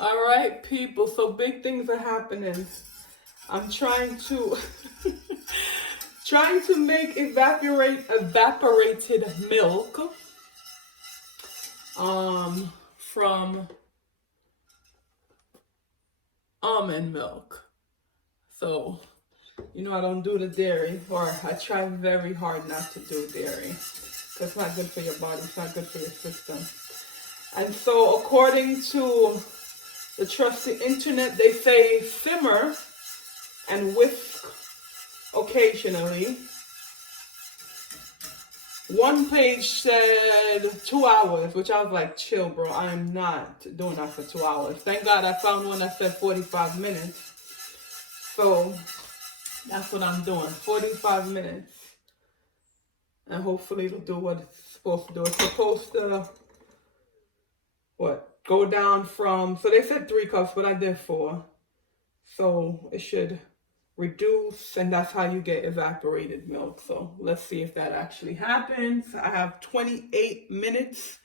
All right, people. So big things are happening. I'm trying to trying to make evaporated milk from almond milk. So, I don't do the dairy, or I try very hard not to do dairy. Because it's not good for your body, it's not good for your system. And so, according to the trusty internet, they say simmer and whisk occasionally. One page said 2 hours, which I was like, chill, bro. I am not doing that for 2 hours. Thank God I found one that said 45 minutes. So that's what I'm doing, 45 minutes. And hopefully it'll do what it's supposed to do. It's supposed to, go down from, so they said 3 cups, but I did 4. So it should reduce, and that's how you get evaporated milk. So let's see if that actually happens. I have 28 minutes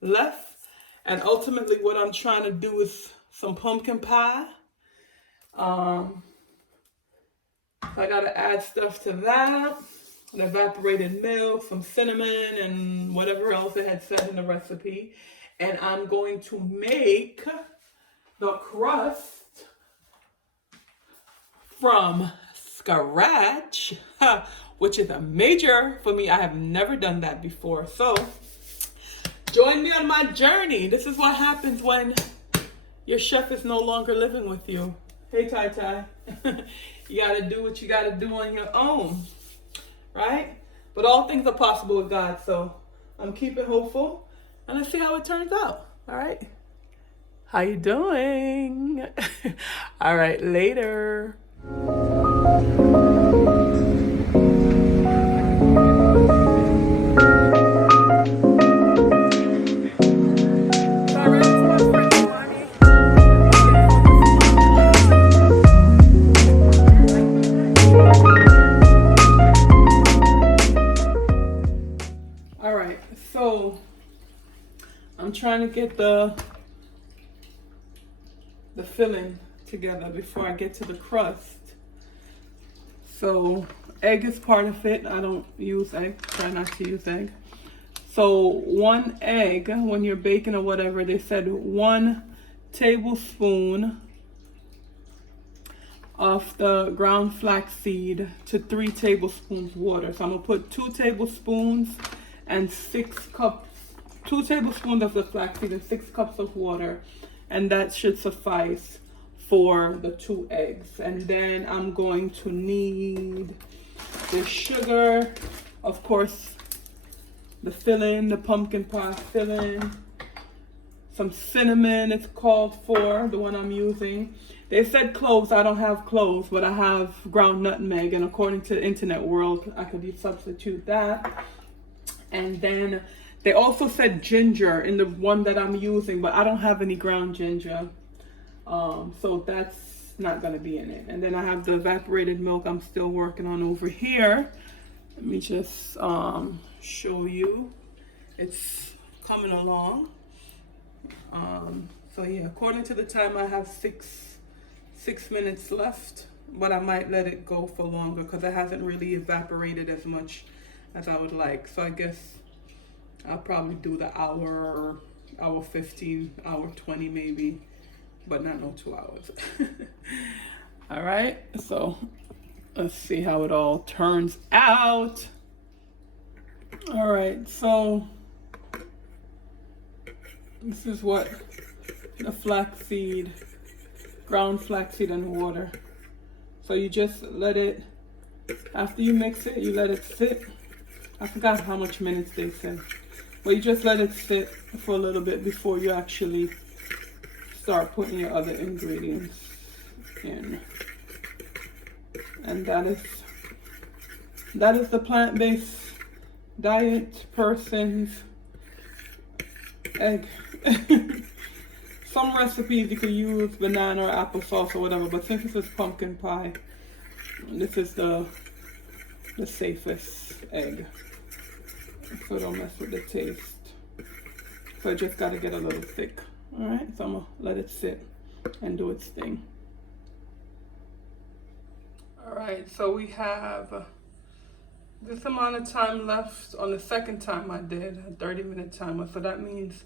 left, and ultimately what I'm trying to do is some pumpkin pie. So I gotta add stuff to that, an evaporated milk, some cinnamon, and whatever else it had said in the recipe. And I'm going to make the crust from scratch, which is a major for me. I have never done that before. So join me on my journey. This is what happens when your chef is no longer living with you. Hey, Tai Tai. You gotta do what you gotta do on your own, right? But all things are possible with God. So I'm keeping hopeful, and let's see how it turns out. All right. How you doing? All right, later. All right, so I'm trying to get the filling together before I get to the crust. So egg is part of it. I don't use egg, try not to use egg. So 1 egg, when you're baking or whatever, they said 1 tablespoon of the ground flaxseed to 3 tablespoons water. So I'm gonna put 2 tablespoons and 6 cups, 2 tablespoons of the flaxseed and 6 cups of water. And that should suffice for the 2 eggs. And then I'm going to need the sugar, of course, the filling, the pumpkin pie filling, some cinnamon, it's called for, the one I'm using. They said cloves, I don't have cloves, but I have ground nutmeg, and according to the internet world, I could substitute that. And then they also said ginger in the one that I'm using, but I don't have any ground ginger. So that's not gonna be in it. And then I have the evaporated milk I'm still working on over here. Let me just show you. It's coming along. So yeah, according to the time, I have six minutes left, but I might let it go for longer because it hasn't really evaporated as much as I would like. So I guess I'll probably do the hour 15, hour 20 maybe, but not no 2 hours. All right, so let's see how it all turns out. All right, so this is what the flaxseed, ground flaxseed and water. So you just let it, after you mix it, you let it sit. I forgot how much minutes they said, but you just let it sit for a little bit before you actually start putting your other ingredients in. And that is the plant-based diet person's egg. Some recipes you could use banana or applesauce or whatever, but since this is pumpkin pie, this is the safest egg, so don't mess with the taste. So I just gotta get a little thick. All right, so I'm gonna let it sit. and do its thing. All right, so we have this amount of time left on the second time I did, a 30-minute timer. So that means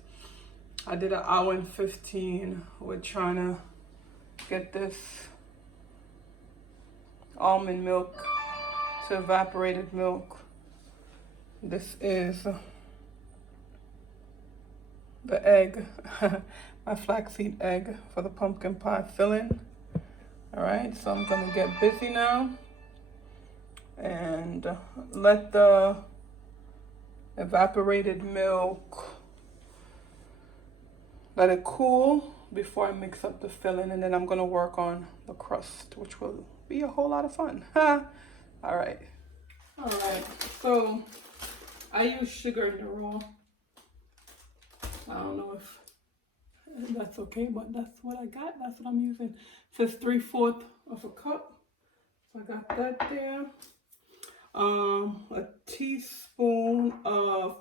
I did 1 hour and 15. We're trying to get this almond milk to evaporated milk. This is the egg, my flaxseed egg for the pumpkin pie filling. All right, so I'm gonna get busy now and let the evaporated milk, let it cool before I mix up the filling, and then I'm gonna work on the crust, which will be a whole lot of fun. All right. All right, so I use sugar in the raw. I don't know if that's okay, but that's what I got. That's what I'm using. It says 3/4 of a cup. So I got that there. A teaspoon of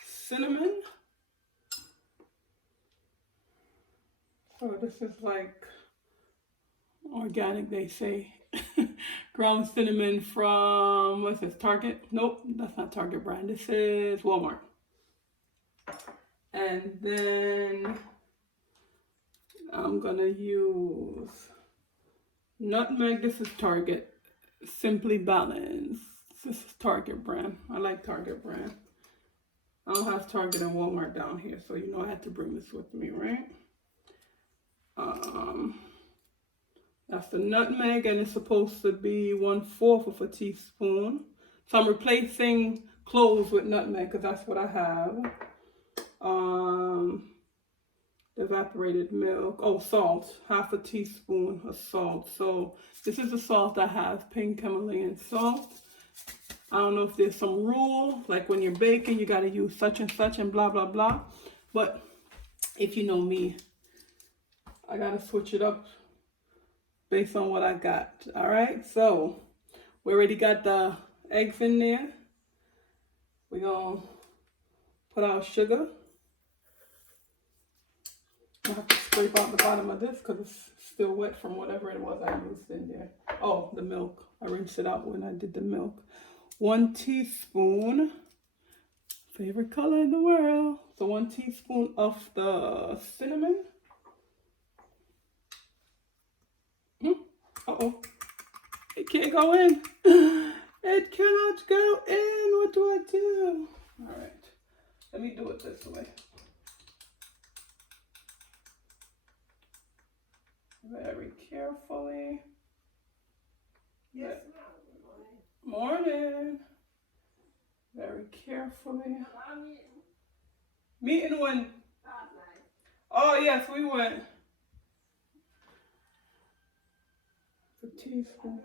cinnamon. So this is like organic, they say. Ground cinnamon from, what's this, Target? Nope, that's not Target brand. This is Walmart. And then I'm gonna use nutmeg. This is Target. Simply Balanced. This is Target brand. I like Target brand. I don't have Target and Walmart down here, so you know I had to bring this with me, right? That's the nutmeg, and it's supposed to be 1/4 of a teaspoon. So I'm replacing cloves with nutmeg because that's what I have. Evaporated milk. Oh, salt. 1/2 teaspoon of salt. So this is the salt I have, pink Himalayan salt. I don't know if there's some rule, like when you're baking, you got to use such and such and blah, blah, blah. But if you know me, I got to switch it up based on what I got. All right, so we already got the eggs in there. We're going to put our sugar. I have to scrape out the bottom of this because it's still wet from whatever it was I used in there. Oh, the milk. I rinsed it out when I did the milk. 1 teaspoon, favorite color in the world. So 1 teaspoon of the cinnamon. Uh-oh. It can't go in. It cannot go in. What do I do? All right. Let me do it this way. Very carefully. Yes, ma'am. Morning. Very carefully. Meeting when? Oh, yes, we went. A teaspoon.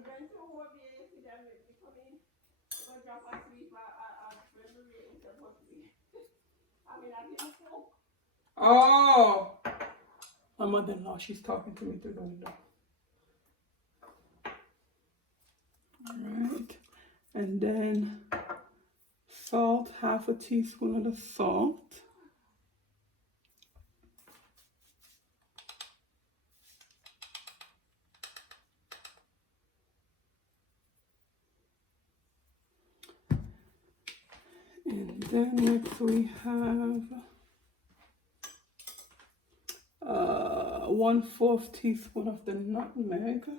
Oh, my mother-in-law, she's talking to me through the window. All right, and then salt, 1/2 teaspoon of the salt. And then next we have 1/4 teaspoon of the nutmeg.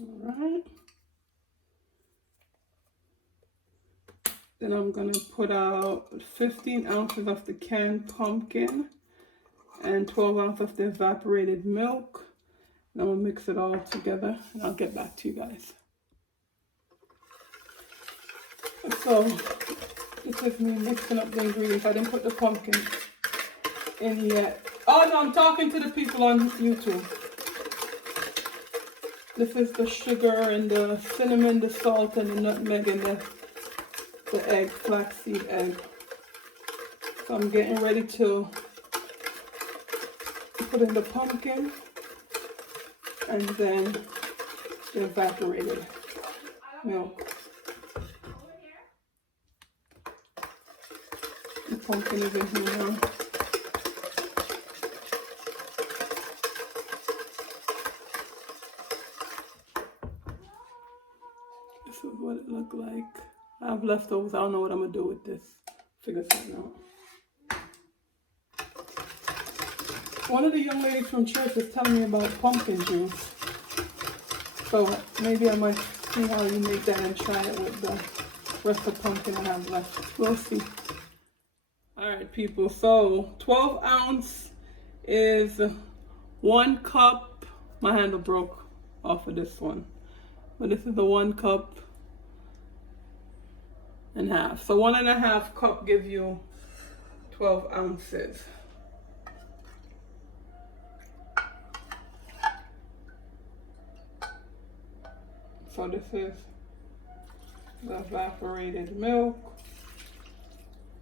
All right. Then I'm gonna put out 15 ounces of the canned pumpkin and 12 ounces of the evaporated milk. And I'm gonna mix it all together and I'll get back to you guys. So this is me mixing up the ingredients. I didn't put the pumpkin in yet. Oh no, I'm talking to the people on YouTube. This is the sugar and the cinnamon, the salt and the nutmeg and the egg, flaxseed egg. So I'm getting ready to put in the pumpkin and then the evaporated milk. The pumpkin is in here now. This is what it looked like. I have leftovers. I don't know what I'm gonna do with this. Figure something out. One of the young ladies from church was telling me about pumpkin juice. So maybe I might see how you make that and try it with the rest of pumpkin I have left. We'll see. Alright people, so 12 ounce is 1 cup. My handle broke off of this one. But this is the 1 cup and half. So 1.5 cup gives you 12 ounces. So this is the evaporated milk.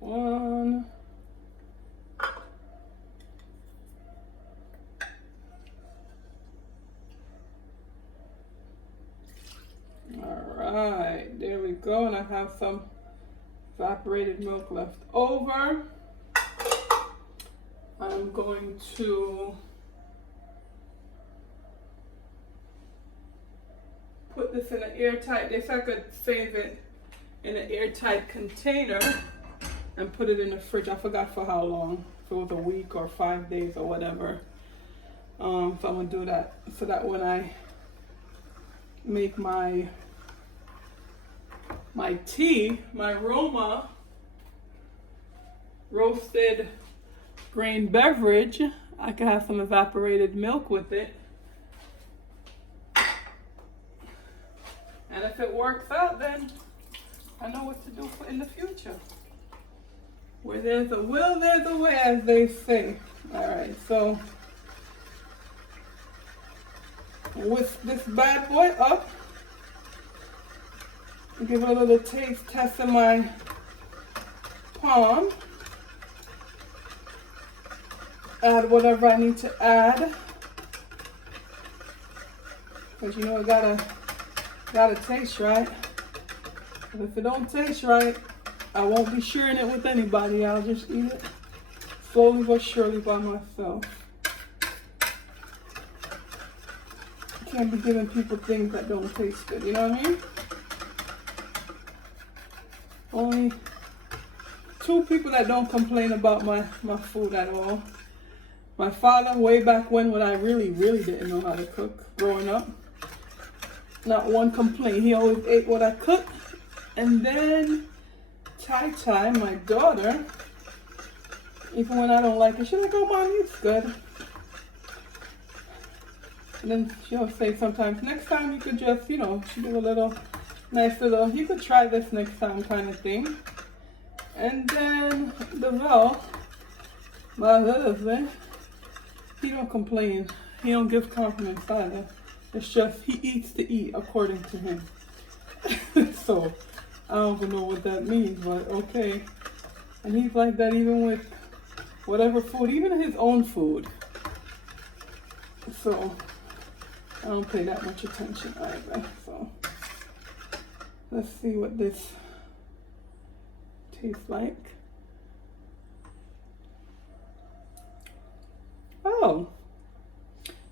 1. Alright, there we go. And I have some evaporated milk left over. I'm going to put this in an airtight, if I could save it in an airtight container and put it in the fridge. I forgot for how long, if it was a week or 5 days or whatever. So I'm gonna do that so that when I make my tea, my Roma roasted grain beverage, I can have some evaporated milk with it. And if it works out, then I know what to do in the future. Where there's a will, there's a way, as they say. All right, so whisk this bad boy up. Give it a little taste test in my palm. Add whatever I need to add. Because you know it gotta taste right. But if it don't taste right, I won't be sharing it with anybody. I'll just eat it slowly but surely by myself. I can't be giving people things that don't taste good, you know what I mean? Only 2 people that don't complain about my food at all. My father, way back when I really didn't know how to cook growing up. Not one complaint. He always ate what I cooked. And then Tai, my daughter, even when I don't like it, she's like, oh, Mom, it's good. And then she'll say sometimes, next time you could just, you know, she do a little, nice little, you could try this next time kind of thing. And then Devel, my husband, he don't complain. He don't give compliments either. It's just he eats to eat according to him. So I don't even know what that means, but okay. And he's like that even with whatever food, even his own food. So I don't pay that much attention either. So let's see what this tastes like. Oh,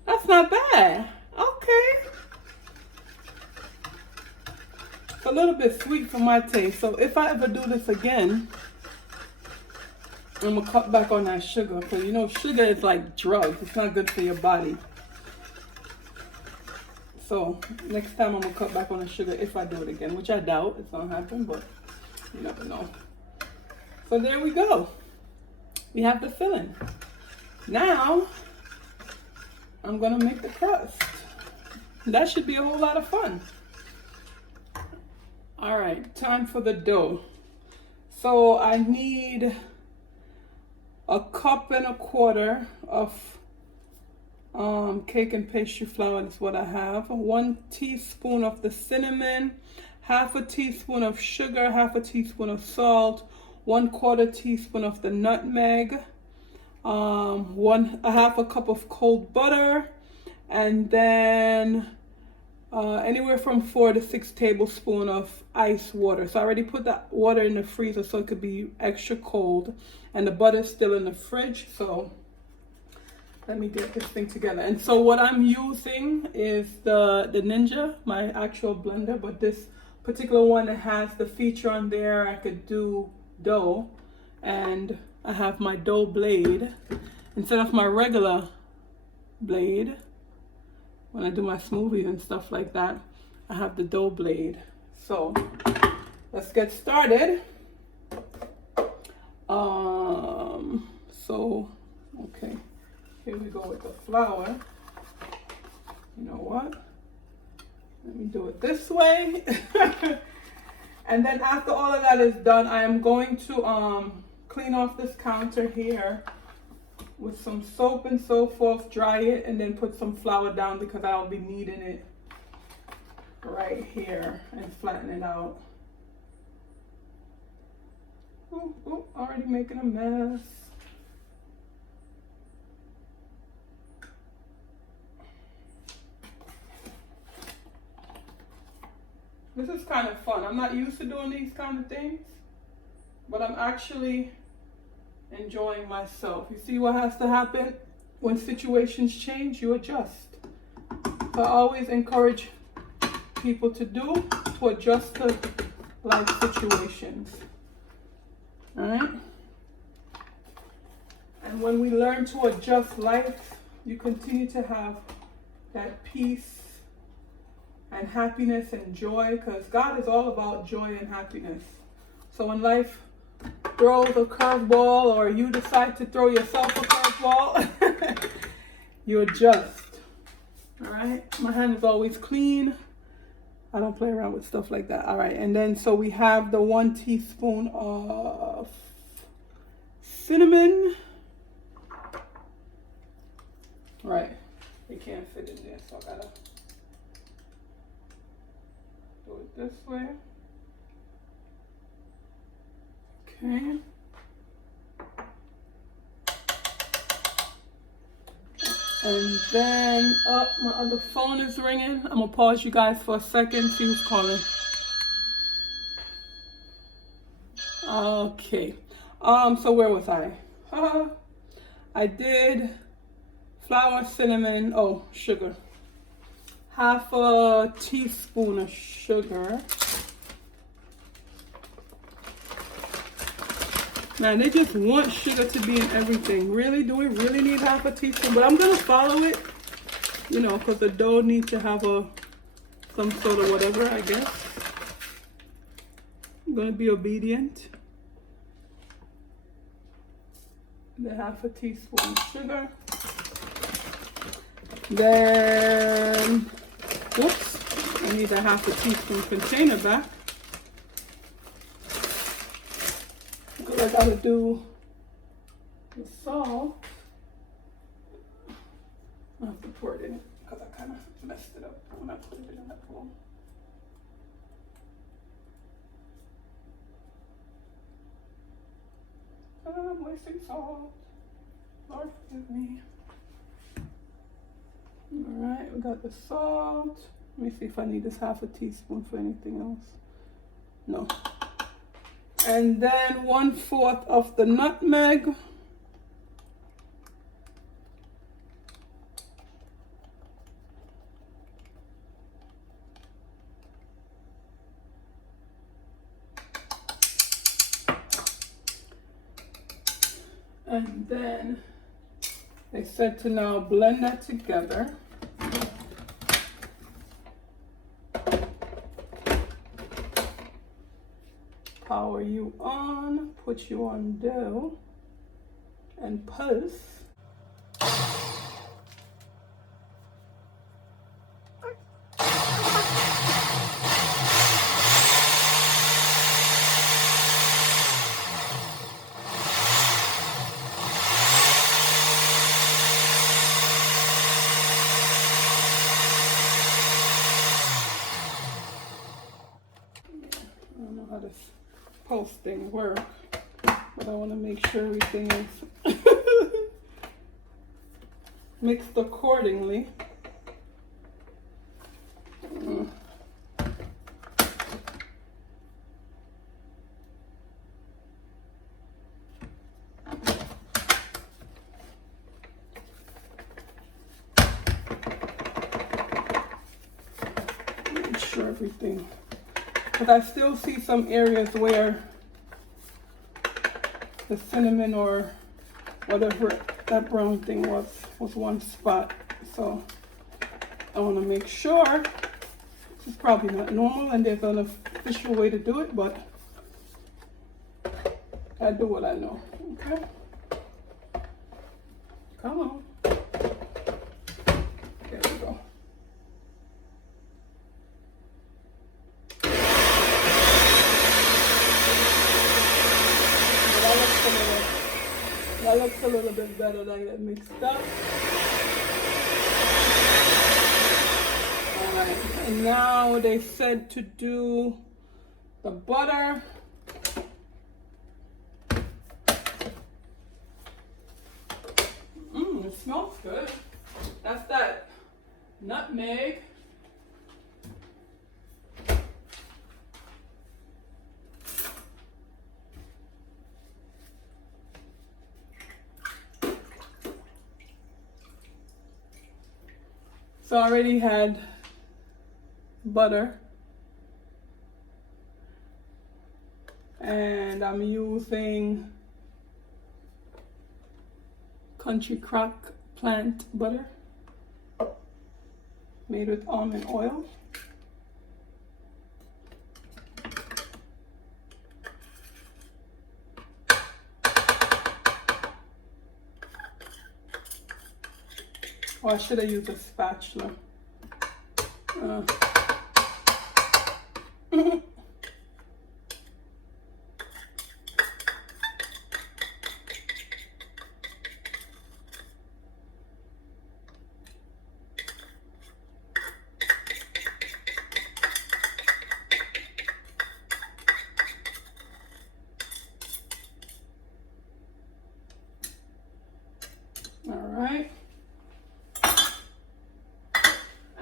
that's not bad. Okay. It's a little bit sweet for my taste. So if I ever do this again, I'm gonna cut back on that sugar, because you know sugar is like drugs. It's not good for your body. So next time I'm gonna cut back on the sugar if I do it again, which I doubt it's gonna happen, but you never know. So there we go. We have the filling. Now I'm gonna make the crust. That should be a whole lot of fun. All right, time for the dough. So I need 1.25 cups of cake and pastry flour. That's what I have. 1 teaspoon of the cinnamon, 1/2 teaspoon of sugar, 1/2 teaspoon of salt, 1/4 teaspoon of the nutmeg, 1/2 cup of cold butter, and then anywhere from 4 to 6 tablespoons of ice water. So I already put that water in the freezer so it could be extra cold, and the butter's still in the fridge. So let me get this thing together. And so what I'm using is the Ninja, my actual blender, but this particular one that has the feature on there, I could do dough, and I have my dough blade instead of my regular blade. When I do my smoothies and stuff like that, I have the dough blade. So let's get started. Okay, here we go with the flour. You know what? Let me do it this way. And then after all of that is done, I am going to clean off this counter here with some soap and so forth, dry it, and then put some flour down because I'll be kneading it right here and flatten it out. Ooh, already making a mess. This is kind of fun. I'm not used to doing these kind of things, but I'm actually enjoying myself. You see what has to happen when situations change? You adjust. So I always encourage people to adjust to life situations. All right? And when we learn to adjust life, you continue to have that peace and happiness and joy, because God is all about joy and happiness. So when life throws a curveball, or you decide to throw yourself a curveball, you adjust. All right, my hand is always clean. I don't play around with stuff like that. All right, and then so we have the 1 teaspoon of cinnamon. All right, it can't fit in there, so I gotta do it this way. Okay. And then, my other phone is ringing. I'm gonna pause you guys for a second, see who's calling. Okay. So where was I? I did flour, cinnamon, sugar. Half a teaspoon of sugar. Man, they just want sugar to be in everything. Really? Do we really need half a teaspoon? But I'm gonna follow it, because the dough needs to have some sort of whatever, I guess. I'm gonna be obedient. The half a teaspoon of sugar. Then, whoops, I need a half a teaspoon container back. I gotta do the salt. I have to pour it in because I kind of messed it up when I put it in that bowl. I'm wasting salt. Lord forgive me. Alright, we got the salt. Let me see if I need this half a teaspoon for anything else. No. And then 1/4 of the nutmeg. And then they said to now blend that together. Power you on, put you on dough, and pulse. I don't know how this pulse thing works, but I want to make sure everything is mixed accordingly. sure everything, because I still see some areas where the cinnamon or whatever that brown thing was one spot. So I want to make sure. It's probably not normal and there's an official way to do it, but I do what I know. Okay, come on. There we go. That looks a little bit better, like that mixed up. Alright, and now they said to do the butter. It smells good. That's that nutmeg. So I already had butter, and I'm using Country Crock plant butter made with almond oil. Oh, I should have used a spatula.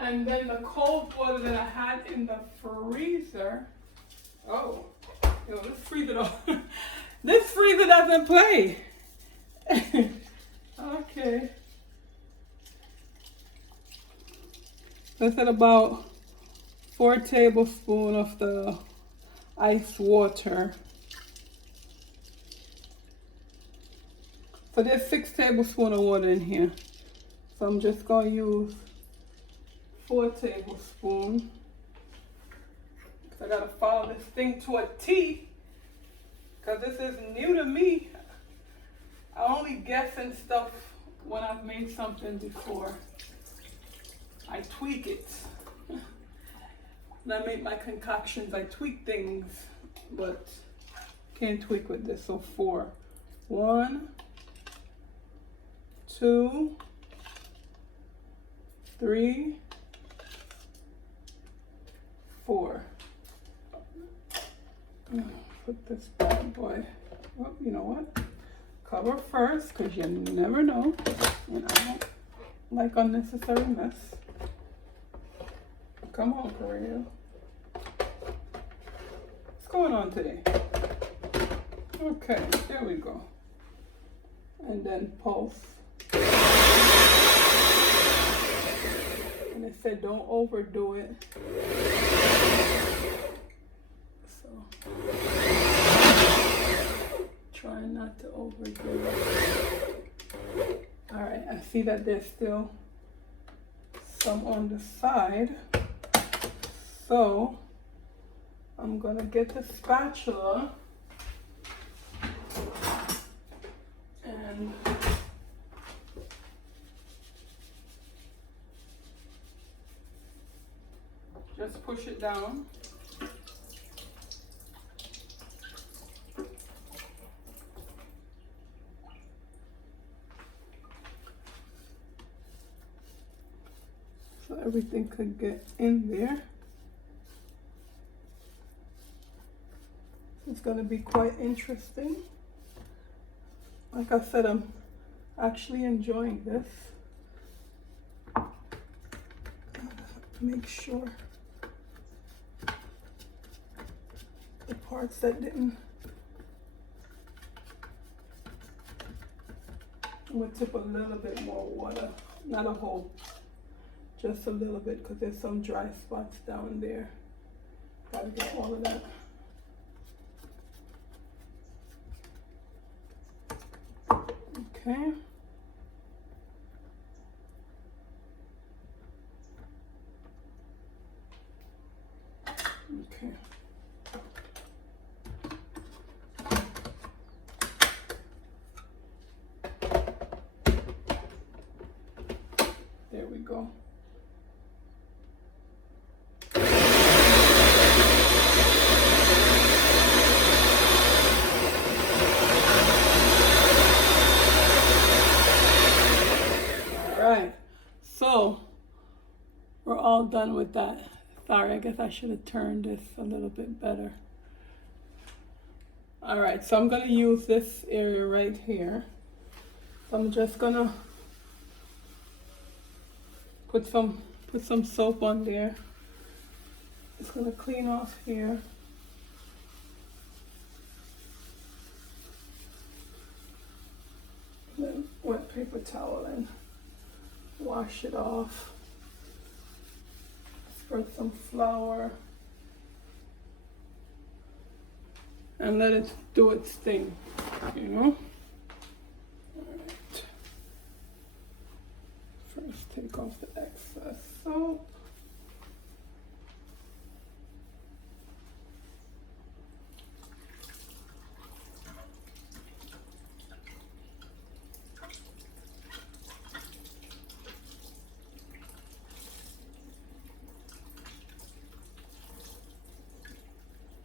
And then the cold water that I had in the freezer. Oh, yo, this freezer don't, this freezer doesn't play. Okay. That's at about 4 tablespoons of the ice water. So there's 6 tablespoons of water in here. So I'm just gonna use 4 tablespoons. I gotta follow this thing to a T, because this is new to me. I only guess and stuff when I've made something before. I tweak it. When I make my concoctions, I tweak things, but can't tweak with this. So 4. 1, 2, 3, 4. Put this bad boy. Well, you know what? Cover first, because you never know. And I don't like unnecessary mess. Come on, Korea. What's going on today? Okay, there we go. And then pulse. And they said don't overdo it. So try not to overdo it. All right, I see that there's still some on the side. So I'm gonna get the spatula and just push it down. So everything could get in there. It's going to be quite interesting. Like I said, I'm actually enjoying this. Make sure the parts that didn't, I'm going to tip a little bit more water, not a whole, just a little bit because there's some dry spots down there. Gotta get all of that. Okay. Okay. There we go. Alright, so we're all done with that. Sorry, I guess I should have turned this a little bit better. Alright, so I'm going to use this area right here. So I'm just going to put some soap on there. It's going to clean off here. Then wet paper towel and wash it off. Spread some flour and let it do its thing, you know. All right. First, take off the excess soap.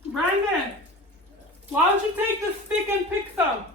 Brandon, why don't you take the stick and pick some?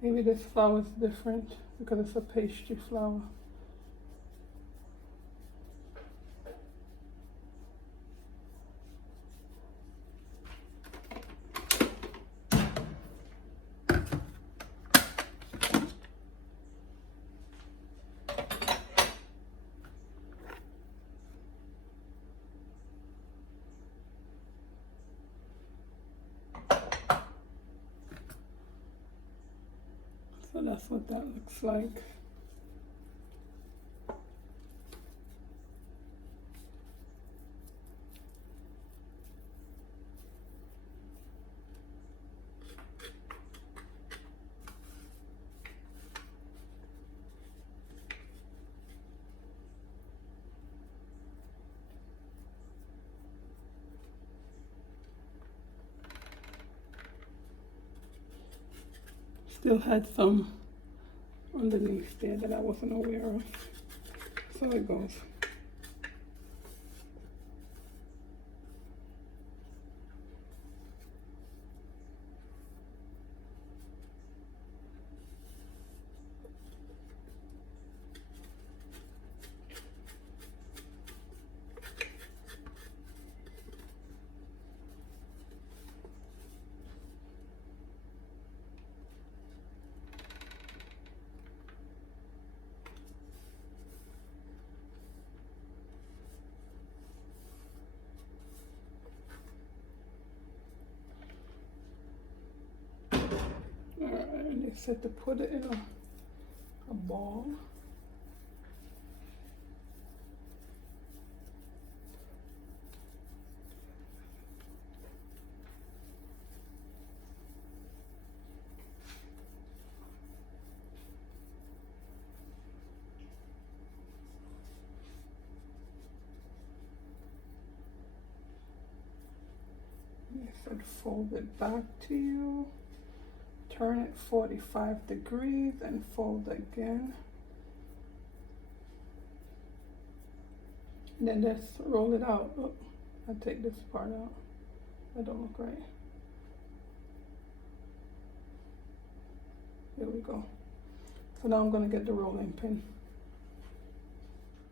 Maybe this flour is different because it's a pastry flour. So that's what that looks like. Still had some underneath there that I wasn't aware of. So it goes. Alright, and they said to put it in a ball. They said fold it back to you. Turn it 45 degrees and fold again. And then just roll it out. Oh, I'll take this part out. That don't look right. There we go. So now I'm gonna get the rolling pin.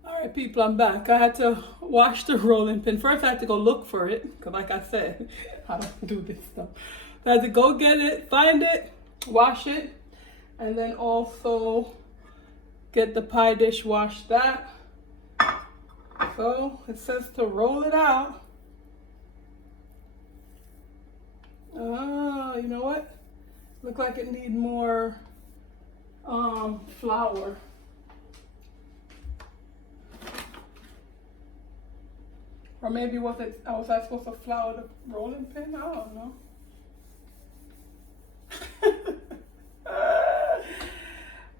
All right, people, I'm back. I had to wash the rolling pin. First, I had to go look for it, because like I said, I don't do this stuff. So I had to go get it, find it, wash it, and then also get the pie dish, wash that. So it says to roll it out. Oh, you know what? Look like it needs more flour. Or maybe was I supposed to flour the rolling pin? I don't know.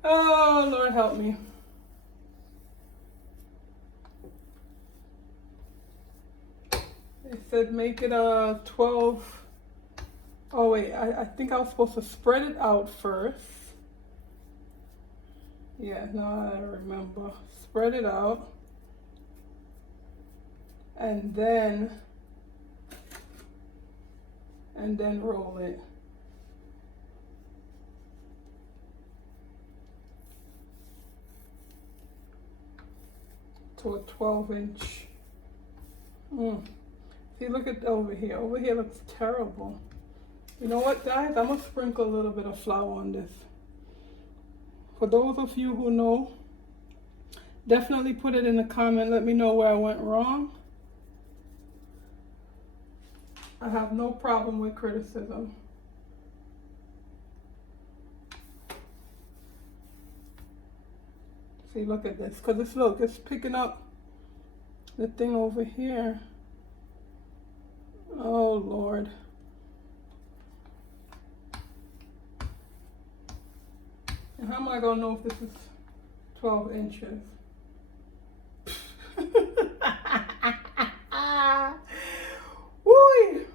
Oh, Lord help me. They said make it a 12. Oh wait, I think I was supposed to spread it out first. Yeah, now I remember. Spread it out. And then roll it. To a 12-inch. See, look at over here. Over here looks terrible. You know what, guys? I'm gonna sprinkle a little bit of flour on this. For those of you who know, definitely put it in the comment. Let me know where I went wrong. I have no problem with criticism. See, look at this. Because it's picking up the thing over here. Oh, Lord. And how am I going to know if this is 12 inches? Woo!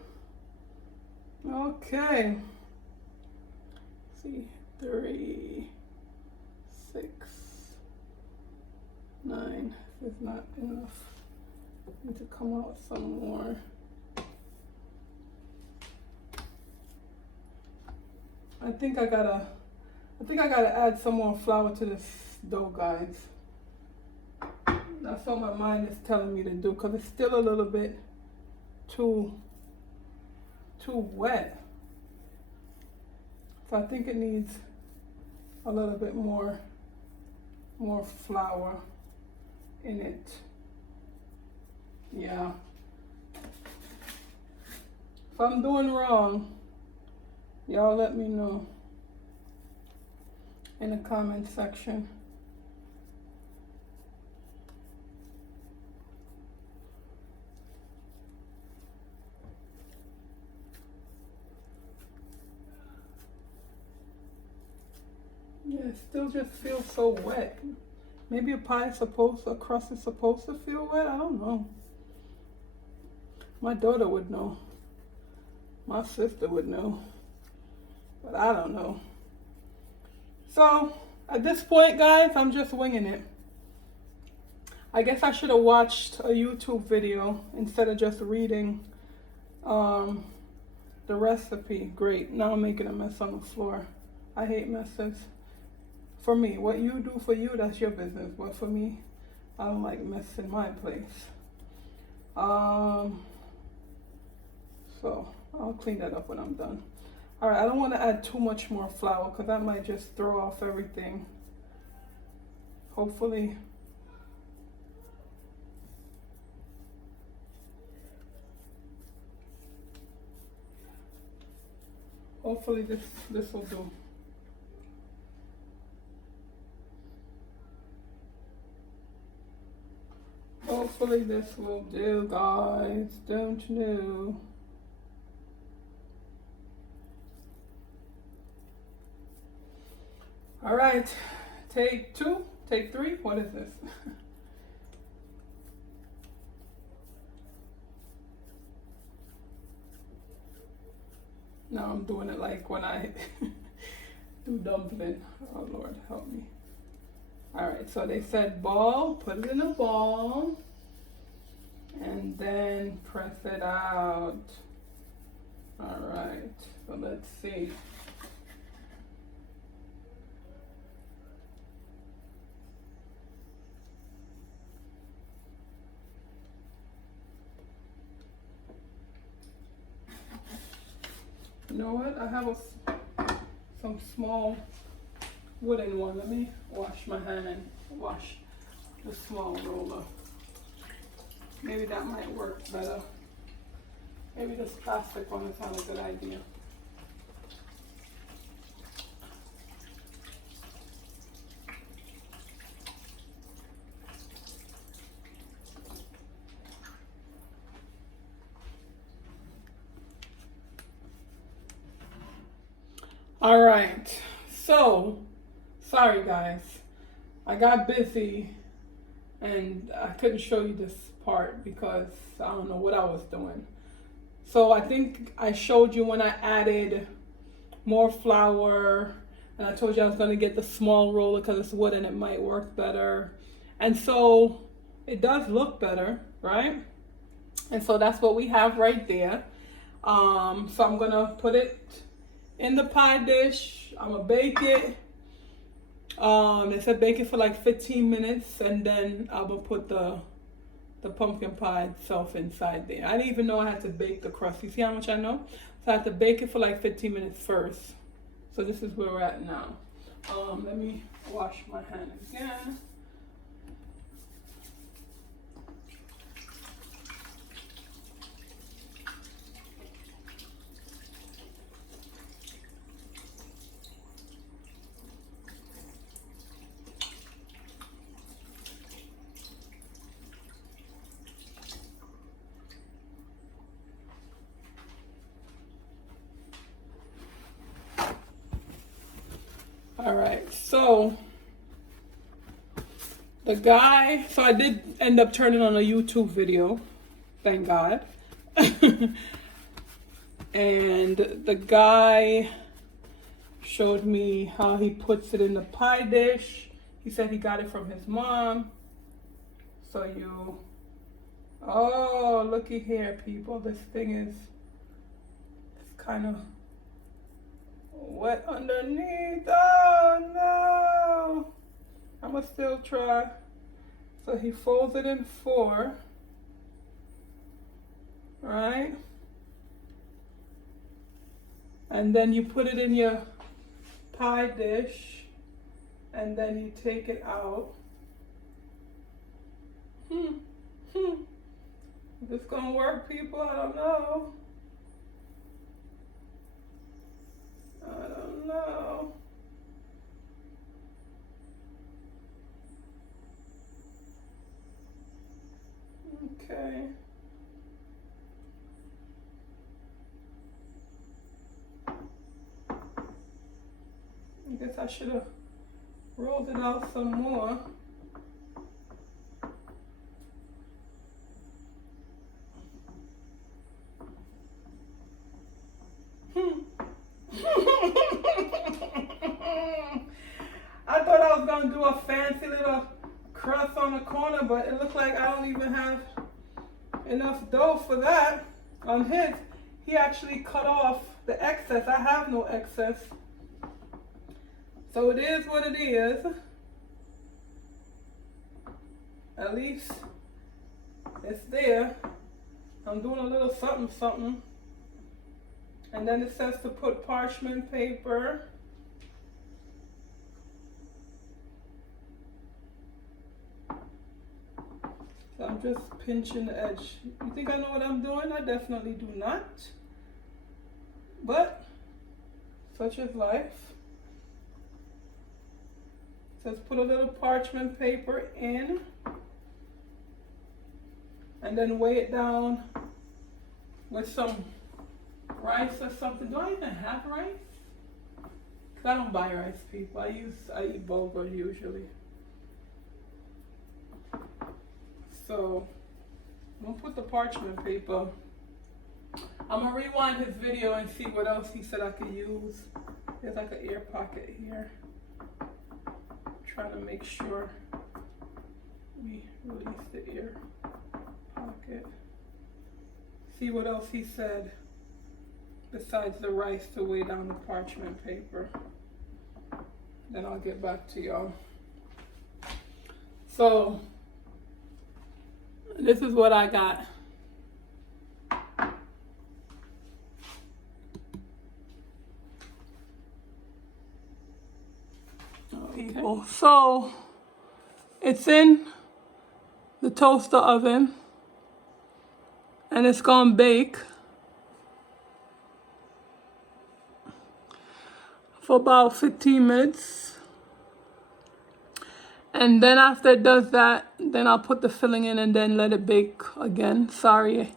Okay. Let's see, 3, 6, 9. This is not enough. I need to come out some more. I think I gotta add some more flour to this dough, guys. That's what my mind is telling me to do, because it's still a little bit too wet. So I think it needs a little bit more flour in it. Yeah. If I'm doing wrong, y'all let me know in the comment section. Yeah, it still just feels so wet. Maybe a crust is supposed to feel wet. I don't know. My daughter would know. My sister would know. But I don't know. So at this point, guys, I'm just winging it. I guess I should have watched a YouTube video instead of just reading the recipe. Great. Now I'm making a mess on the floor. I hate messes. For me, what you do for you, that's your business. But for me, I don't like mess in my place. So I'll clean that up when I'm done. All right, I don't want to add too much more flour because that might just throw off everything. Hopefully Hopefully this will do. Hopefully this will do, guys. Don't know. All right, take 2, take 3. What is this? Now I'm doing it like when I do dumpling. Oh Lord, help me. All right, so they said ball, put it in a ball, and then press it out. All right, so let's see. You know what? I have some small wooden one. Let me wash my hand and wash the small roller. Maybe that might work better. Maybe this plastic one is not a good idea. All right, so sorry guys, I got busy and I couldn't show you this part because I don't know what I was doing. So I think I showed you when I added more flour, and I told you I was gonna get the small roller because it's wood and it might work better. And so it does look better, right? And so that's what we have right there. So I'm gonna put it in the pie dish. I'm gonna bake it. They said bake it for like 15 minutes, and then I'm gonna put the pumpkin pie itself inside there. I didn't even know I had to bake the crust. You see how much I know? So I have to bake it for like 15 minutes first. So this is where we're at now. Let me wash my hand again. All right, so I did end up turning on a YouTube video, thank God. And the guy showed me how he puts it in the pie dish. He said he got it from his mom. So oh, looky here, people. This thing is kind of wet underneath. Oh no! I'ma still try. So he folds it in 4, right? And then you put it in your pie dish, and then you take it out. Is this gonna work, people? I don't know. I don't know. Okay. I guess I should have rolled it out some more. I thought I was gonna do a fancy little crust on the corner, but it looked like I don't even have enough dough for that. On his, he actually cut off the excess. I have no excess. So it is what it is. At least it's there. I'm doing a little something something. And then it says to put parchment paper. So I'm just pinching the edge. You think I know what I'm doing? I definitely do not. But Such is life. It says put a little parchment paper in and then weigh it down with some rice or something. Do I even have rice? Because I don't buy rice, people. I eat bulgur usually. So I'm gonna put the parchment paper. I'm gonna rewind his video and see what else he said I could use. There's like an ear pocket here. Trying to make sure we release the ear pocket. See what else he said besides the rice to weigh down the parchment paper. Then I'll get back to y'all. So this is what I got. People. So it's in the toaster oven and it's gonna bake for about 15 minutes. And then after it does that, then I'll put the filling in and then let it bake again. Sorry,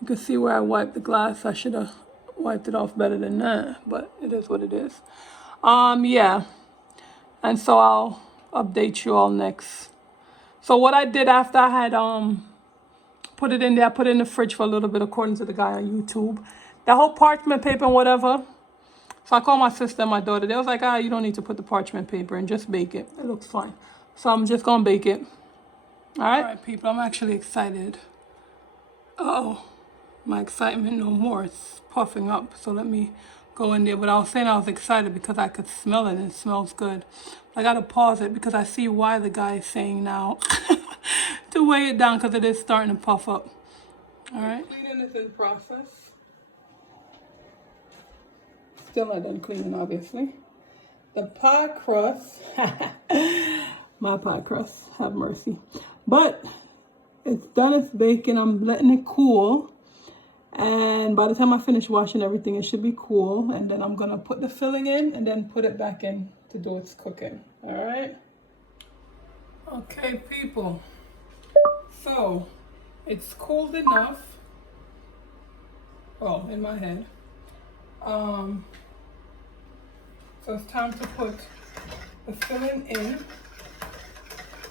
you can see where I wiped the glass. I should have wiped it off better than that, but it is what it is. Yeah. And so I'll update you all next. So what I did after I had put it in there, I put it in the fridge for a little bit according to the guy on YouTube. That whole parchment paper and whatever. So I called my sister and my daughter. They was like, you don't need to put the parchment paper in, just bake it. It looks fine. So I'm just gonna bake it. All right, people, I'm actually excited. Uh-oh, my excitement no more. It's puffing up, so let me go in there. But I was saying I was excited because I could smell it and it smells good. I gotta pause it because I see why the guy is saying now to weigh it down because it is starting to puff up. All right. Cleaning is in process. Still not done cleaning, obviously. The pie crust, my pie crust, have mercy. But it's done, it's baking. I'm letting it cool. And by the time I finish washing everything, it should be cool. And then I'm gonna put the filling in and then put it back in to do its cooking. All right. Okay, people. So it's cooled enough. Oh, in my head. So it's time to put the filling in.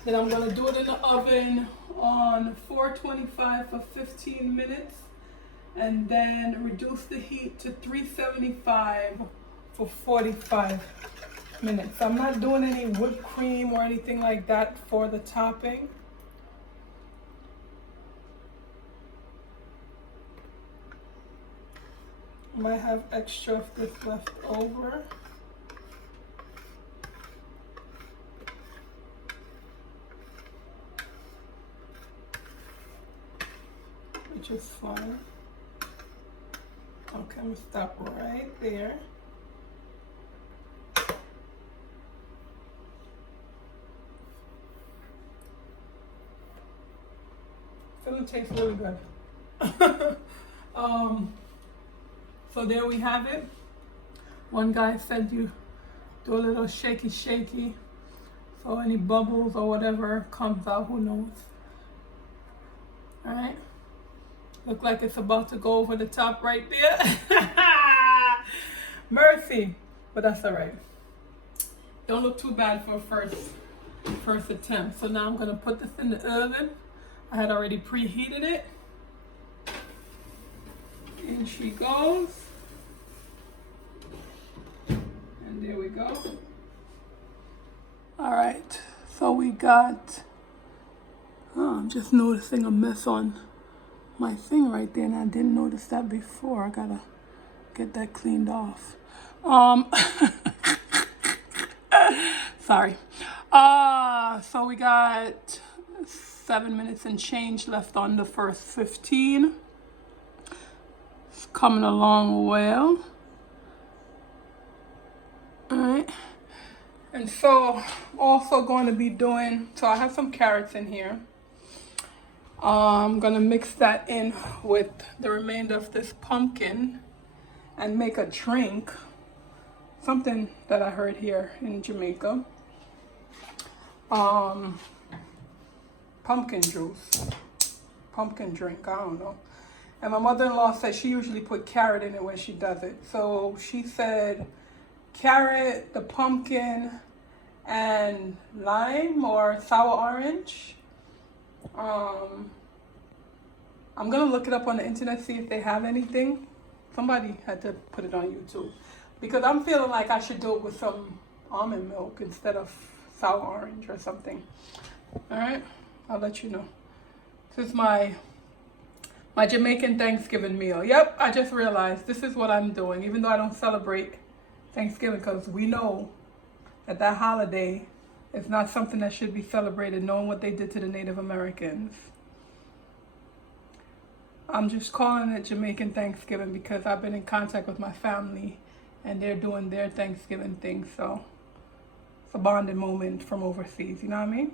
Then I'm gonna do it in the oven on 425 for 15 minutes. And then reduce the heat to 375 for 45 minutes. I'm not doing any whipped cream or anything like that for the topping. I might have extra of this left over. Which is fine. Okay, I'm gonna stop right there. Filling tastes really good. So there we have it. One guy said you do a little shaky shaky, so any bubbles or whatever comes out, who knows. All right. Look like it's about to go over the top right there. Mercy, but that's all right. Don't look too bad for a first attempt. So now I'm gonna put this in the oven. I had already preheated it. In she goes. And there we go. All right, so we got, I'm just noticing a mess on my thing right there, and I didn't notice that before. I gotta get that cleaned off. Sorry. So we got 7 minutes and change left on the first 15. It's coming along well. All right. And so also going to be doing, so I have some carrots in here. I'm gonna mix that in with the remainder of this pumpkin and make a drink something that I heard here in Jamaica. Pumpkin juice, pumpkin drink, I don't know. And my mother-in-law said she usually put carrot in it when she does it. So she said carrot, the pumpkin, and lime or sour orange. I'm gonna look it up on the internet, see if they have anything. Somebody had to put it on YouTube. Because I'm feeling like I should do it with some almond milk instead of sour orange or something. All right, I'll let you know. This is my Jamaican Thanksgiving meal. Yep, I just realized this is what I'm doing, even though I don't celebrate Thanksgiving, because we know that that holiday is not something that should be celebrated, knowing what they did to the Native Americans. I'm just calling it Jamaican Thanksgiving because I've been in contact with my family and they're doing their Thanksgiving thing, so it's a bonding moment from overseas, you know what I mean?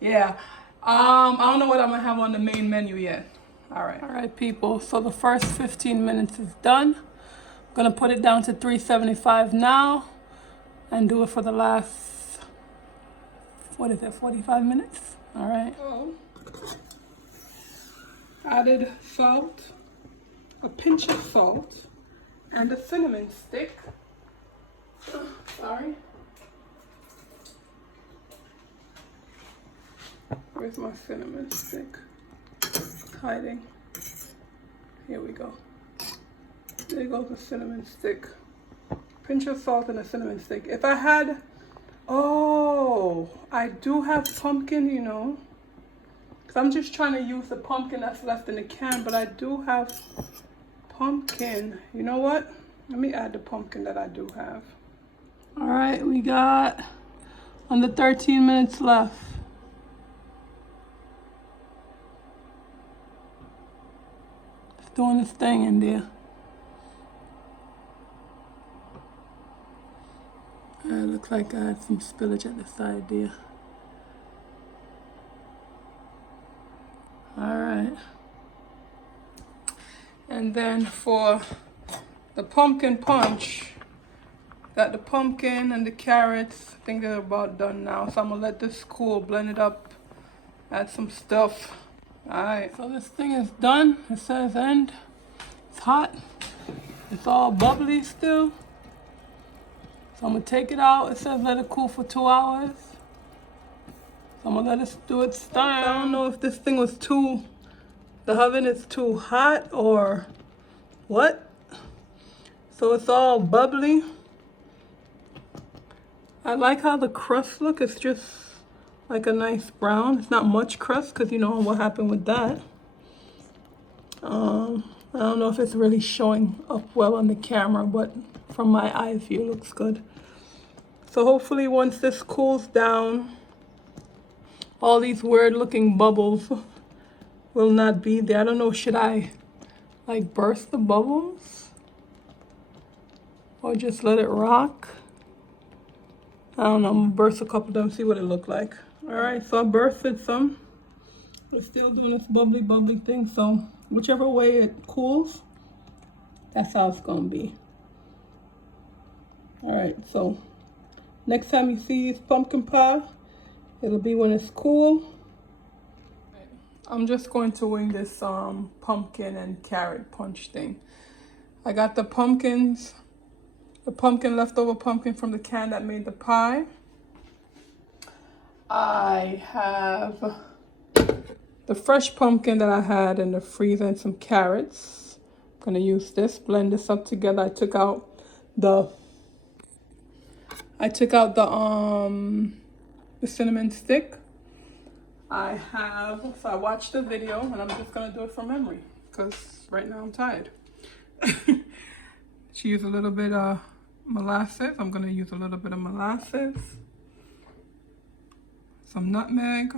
Yeah. I don't know what I'm gonna have on the main menu yet. All right, people. So the first 15 minutes is done. I'm gonna put it down to 375 now and do it for the last, 45 minutes? All right. Oh. Added salt, a pinch of salt, and a cinnamon stick. Sorry. Where's my cinnamon stick? It's hiding. Here we go. There goes the cinnamon stick. Pinch of salt and a cinnamon stick. If I had, I do have pumpkin, you know. Cause I'm just trying to use the pumpkin that's left in the can, but I do have pumpkin. You know what? Let me add the pumpkin that I do have. All right, we got under 13 minutes left. It's doing its thing in there. It looks like I had some spillage at the side there. All right. And then for the pumpkin punch, got the pumpkin and the carrots. I think they're about done now. So I'm gonna let this cool, blend it up, add some stuff. All right, so this thing is done. It says end. It's hot. It's all bubbly still. So I'm gonna take it out. It says let it cool for 2 hours. So I'm gonna let it do its thing. I don't know if this thing was the oven is too hot or what. So it's all bubbly. I like how the crust look. It's just like a nice brown. It's not much crust because you know what happened with that. I don't know if it's really showing up well on the camera, but from my eye view, it looks good. So hopefully once this cools down, all these weird looking bubbles will not be there. I don't know, should I like burst the bubbles or just let it rock? I don't know, I'm gonna burst a couple of them, see what it look like. All right, so I bursted some. It's still doing this bubbly thing, so whichever way it cools, that's how it's gonna be. All right, so next time you see this pumpkin pie, it'll be when it's cool. I'm just going to wing this pumpkin and carrot punch thing. I got the leftover pumpkin from the can that made the pie. I have the fresh pumpkin that I had in the freezer and some carrots. I'm gonna use this, blend this up together. I took out the cinnamon stick. So I watched the video and I'm just gonna do it from memory because right now I'm tired. She used a little bit of molasses. I'm gonna use a little bit of molasses, some nutmeg.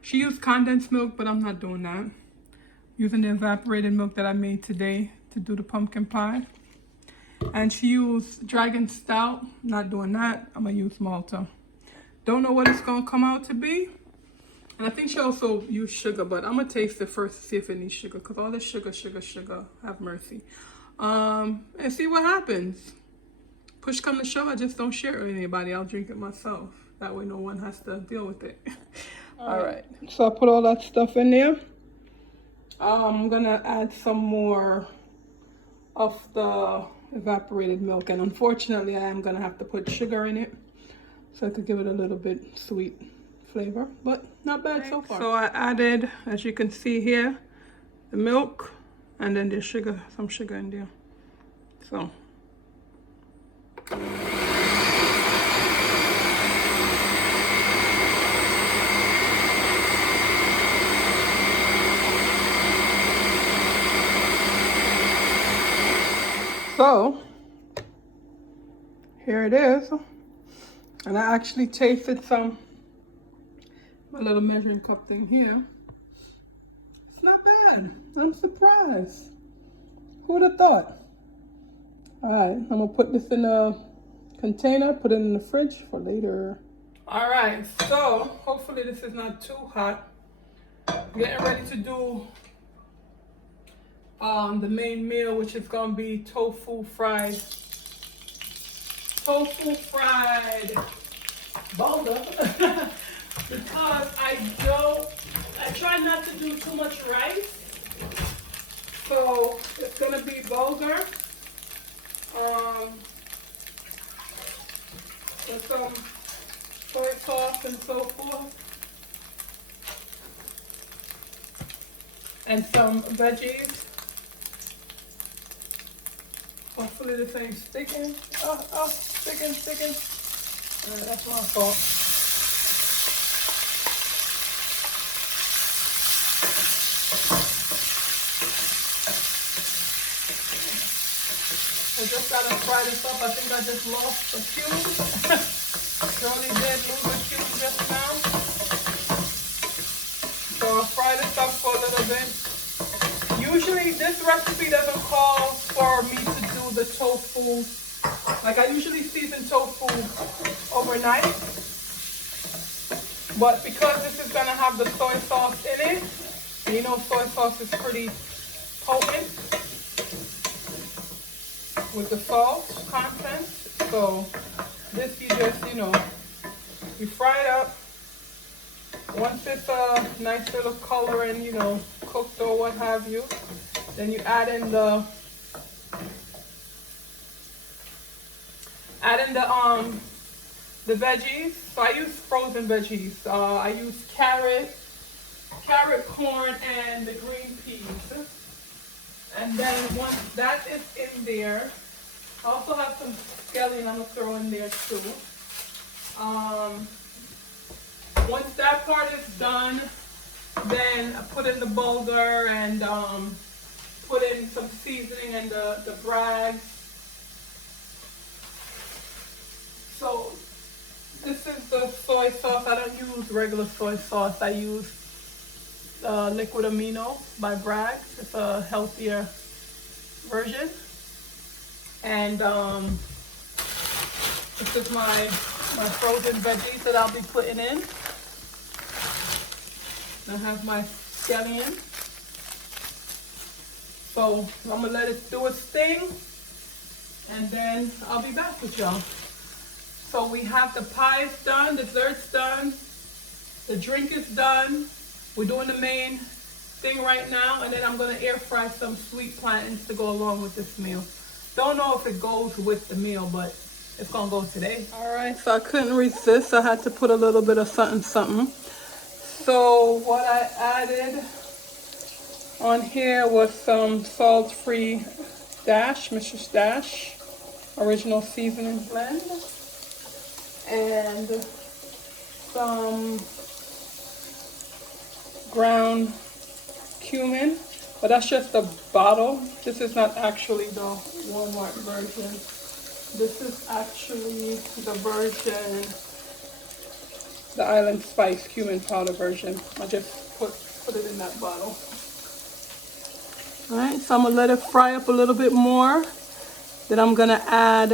She used condensed milk, but I'm not doing that. Using the evaporated milk that I made today to do the pumpkin pie. And she used Dragon Stout. Not doing that. I'm gonna use Malta. Don't know what it's gonna come out to be. And I think she also used sugar, but I'm gonna taste it first to see if it needs sugar, because all this sugar, have mercy. and see what happens. Push come to shove, I just don't share it with anybody. I'll drink it myself. That way no one has to deal with it. All right. So I put all that stuff in there. I'm gonna add some more of the evaporated milk, and unfortunately I am gonna have to put sugar in it so I could give it a little bit sweet flavor, but not bad so far. So I added, as you can see here, the milk, and then there's sugar, some sugar in there. So here it is, and I actually tasted some, my little measuring cup thing here. It's not bad. I'm surprised. Who would have thought? All right, I'm gonna put this in a container, put it in the fridge for later. All right, so hopefully this is not too hot. Getting ready to do the main meal, which is gonna be tofu fried bulgur. Because I try not to do too much rice, so it's gonna be bulgur, with some soy sauce and so forth, and some veggies. Hopefully this ain't sticking. Sticking. That's my fault. I just gotta fry this up. I think I just lost a cube. Surely did lose a cube just now. So I'll fry this up for a little bit. Usually this recipe doesn't call for me to do the tofu. Like I usually season tofu overnight. But because this is gonna have the soy sauce in it, and you know soy sauce is pretty potent with the salt content. So this you just, you fry it up. Once it's a nice little color and, cooked or what have you, then you add in the veggies. So I use frozen veggies. I use carrot, corn, and the green peas. And then once that is in there, I also have some scallion I'm gonna throw in there too. Once that part is done, then I put in the bulgur and put in some seasoning and the braggs. So this is the soy sauce. I don't use regular soy sauce. I use liquid amino by Bragg's. It's a healthier version. And this is my frozen veggies that I'll be putting in. I have my scallion. So I'm gonna let it do its thing, and then I'll be back with y'all. So we have the pies done, desserts done, the drink is done. We're doing the main thing right now, and then I'm gonna air fry some sweet plantains to go along with this meal. Don't know if it goes with the meal, but it's gonna go today. All right, so I couldn't resist. I had to put a little bit of something. So what I added on here was some salt-free dash, Mrs. Dash, original seasoning blend, and some ground cumin, but that's just a bottle. This is not actually the Walmart version. This is actually the version, the Island Spice cumin powder version. I just put it in that bottle. All right, so I'm gonna let it fry up a little bit more. Then I'm gonna add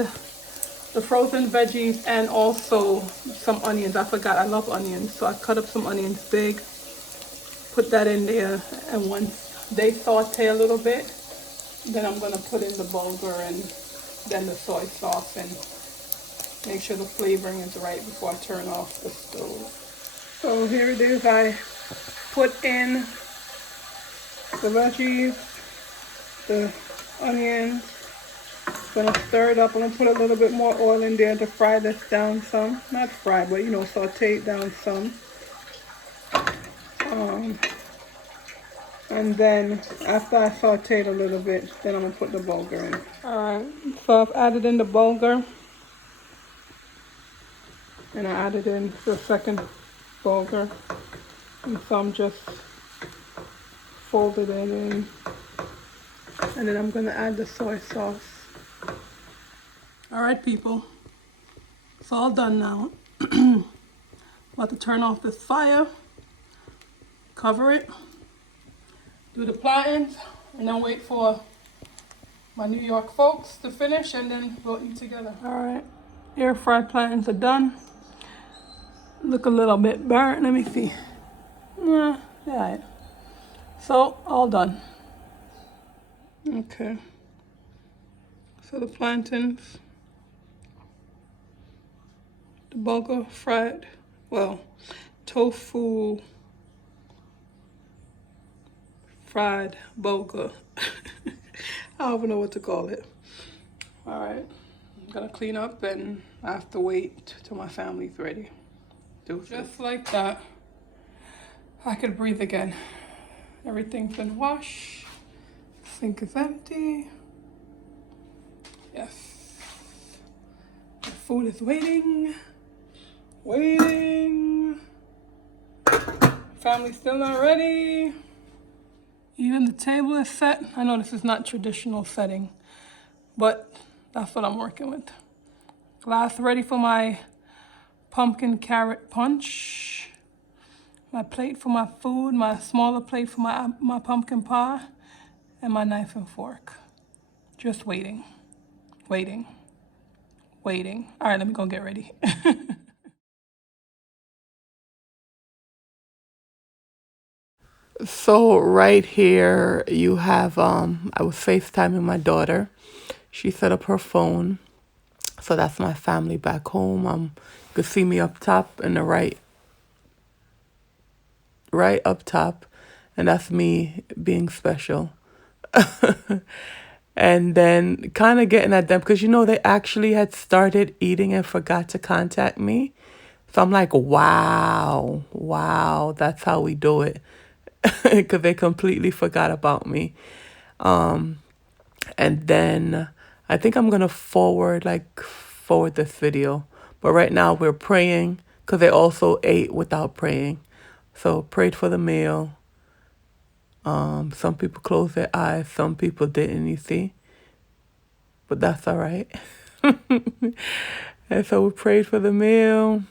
the frozen veggies and also some onions. I forgot, I love onions. So I cut up some onions big, put that in there, and once they saute a little bit, Then I'm gonna put in the bulgur and then the soy sauce and make sure the flavoring is right before I turn off the stove. So here it is. I put in the veggies, the onions. Gonna stir it up. I'm gonna put a little bit more oil in there to fry this down some. Not fry, but saute it down some. And then after I saute it a little bit, then I'm gonna put the bulgur in. Alright, so I've added in the bulgur. And I added in the second bulgur. And so I'm just folded it in. And then I'm gonna add the soy sauce. Alright people, it's all done now. About to turn off this fire, cover it, do the plantains, and then wait for my New York folks to finish, and then we'll eat together. Alright, air fried plantains are done. Look a little bit burnt, let me see. Yeah. So, all done. Okay. So the plantains, the bulgur fried, tofu fried bulgur. I don't even know what to call it. All right, I'm gonna clean up and I have to wait till my family's ready. Just like that, I could breathe again. Everything's been washed. Sink is empty. Yes. The food is waiting. Family's still not ready. Even the table is set. I know this is not traditional setting, but that's what I'm working with. Glass ready for my pumpkin carrot punch. My plate for my food, my smaller plate for my pumpkin pie, and my knife and fork. Just waiting. All right, let me go get ready. So right here you have, I was FaceTiming my daughter. She set up her phone. So that's my family back home. You can see me up top in the right up top. And that's me being special. And then kind of getting at them because, they actually had started eating and forgot to contact me. So I'm like, wow, that's how we do it. Because they completely forgot about me. And then I think I'm going to forward this video. But right now we're praying because they also ate without praying. So prayed for the meal. Some people closed their eyes. Some people didn't, you see. But that's all right. And so we prayed for the meal.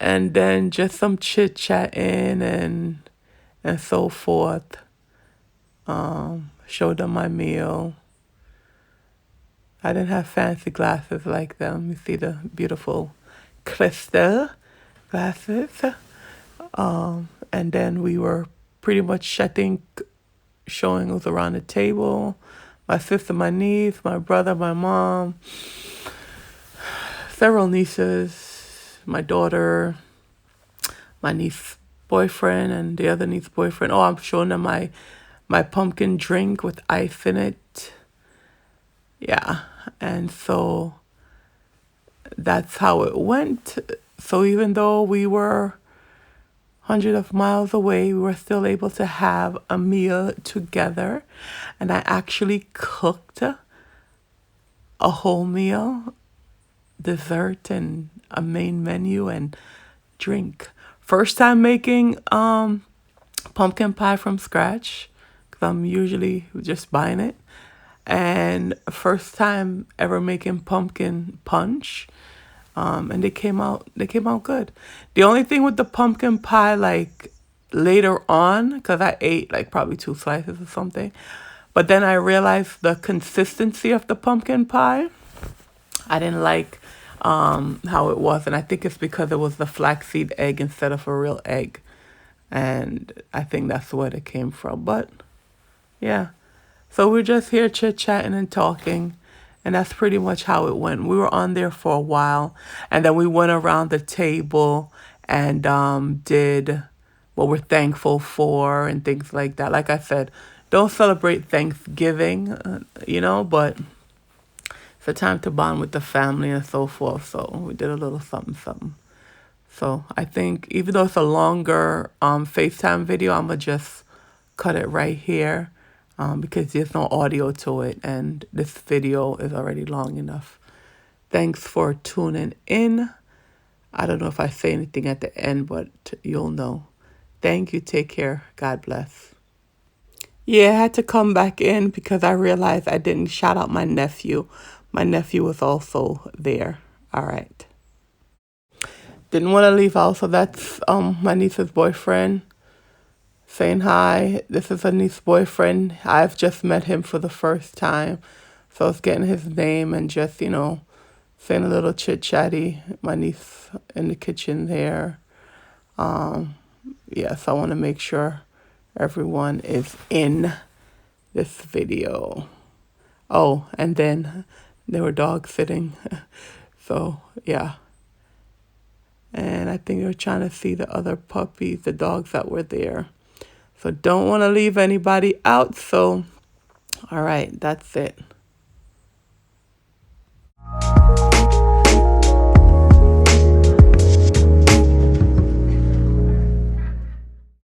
And then just some chit-chatting and so forth. Showed them my meal. I didn't have fancy glasses like them. You see the beautiful crystal glasses. And then we were pretty much showing us around the table. My sister, my niece, my brother, my mom, several nieces, my daughter, my niece's boyfriend, and the other niece's boyfriend. Oh, I'm showing them my pumpkin drink with ice in it. Yeah, and so that's how it went. So even though we were hundreds of miles away, we were still able to have a meal together. And I actually cooked a whole meal, dessert and a main menu and drink. First time making pumpkin pie from scratch, because I'm usually just buying it. And first time ever making pumpkin punch. And they came out good. The only thing with the pumpkin pie, later on, because I ate probably 2 slices or something, but then I realized the consistency of the pumpkin pie. I didn't like how it was, and I think it's because it was the flaxseed egg instead of a real egg, and I think that's where it came from. But yeah, So we're just here chit-chatting and talking. And that's pretty much how it went. We were on there for a while. And then we went around the table and did what we're thankful for and things like that. Like I said, don't celebrate Thanksgiving, but it's a time to bond with the family and so forth. So we did a little something, something. So I think even though it's a longer FaceTime video, I'm going to just cut it right here because there's no audio to it. And this video is already long enough. Thanks for tuning in. I don't know if I say anything at the end, but you'll know. Thank you. Take care. God bless. Yeah, I had to come back in because I realized I didn't shout out my nephew. My nephew was also there. All right. Didn't want to leave out, so that's my niece's boyfriend saying hi. This is a niece's boyfriend. I've just met him for the first time, so it's getting his name and just, saying a little chit-chatty. My niece in the kitchen there. Yes, I want to make sure everyone is in this video. Oh, and then there were dogs sitting. So, yeah. And I think they're trying to see the other puppies, the dogs that were there. So don't want to leave anybody out. So, all right, that's it.